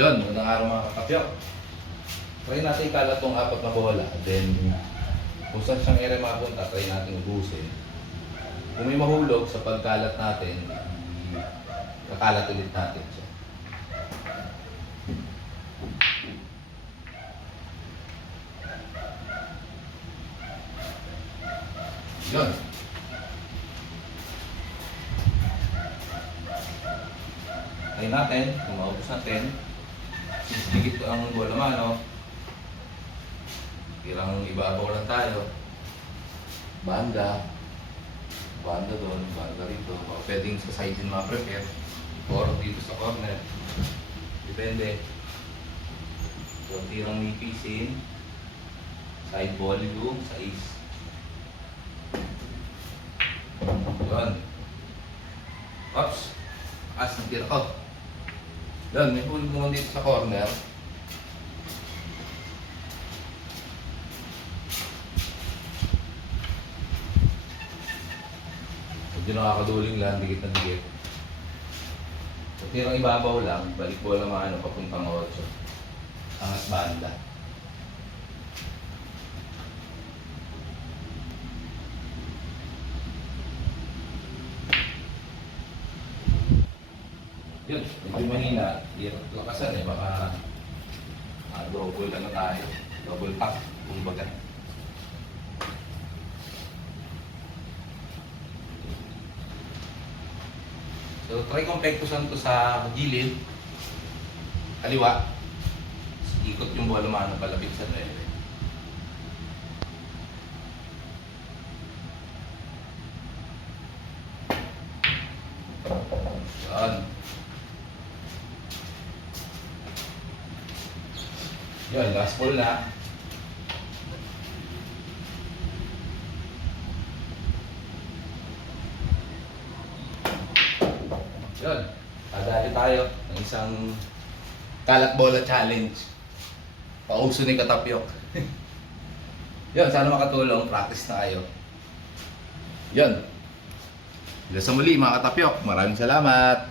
Yun, magandang araw mga kakapyok. Try natin ikalat tong apat na bola. Then, kung saan siyang ere mapunta, try natin ubusin. Kung may mahulog sa pagkalat natin, kakalat ulit natin siya. Yun. Try natin, kung maubos natin. Sisigit ko ang bola mano. Kirang ibabaw lang tayo. Banda. Banda doon, banda rito. Baka pwedeng sa side din ma-prepare. Or dito sa corner. Depende. So, tirang nipisin. Side volume sa is. Yun. Oops. As ng tira ko. Yun, may hulog naman dito sa corner. Hindi nakakaduling lang, dikit na dikit. So, tirang ibabaw lang, balik bola maano, papuntang 8. Angas banda. Yun, medyo mahina. Hirap lakasan eh, baka double ano tayo. Double tap, kumbaga. So, try kong pektusan to sa gilid. Kaliwa. Ikot yung bola mano palapit sa 9. Yan. Yan, last ball na. Yan. Adali tayo ng isang kalat bola challenge. Pauso ni Katapyok. Yan, sana makatulong. Practice na kayo. Yan. Hanggang sa muli mga Katapyok. Maraming salamat.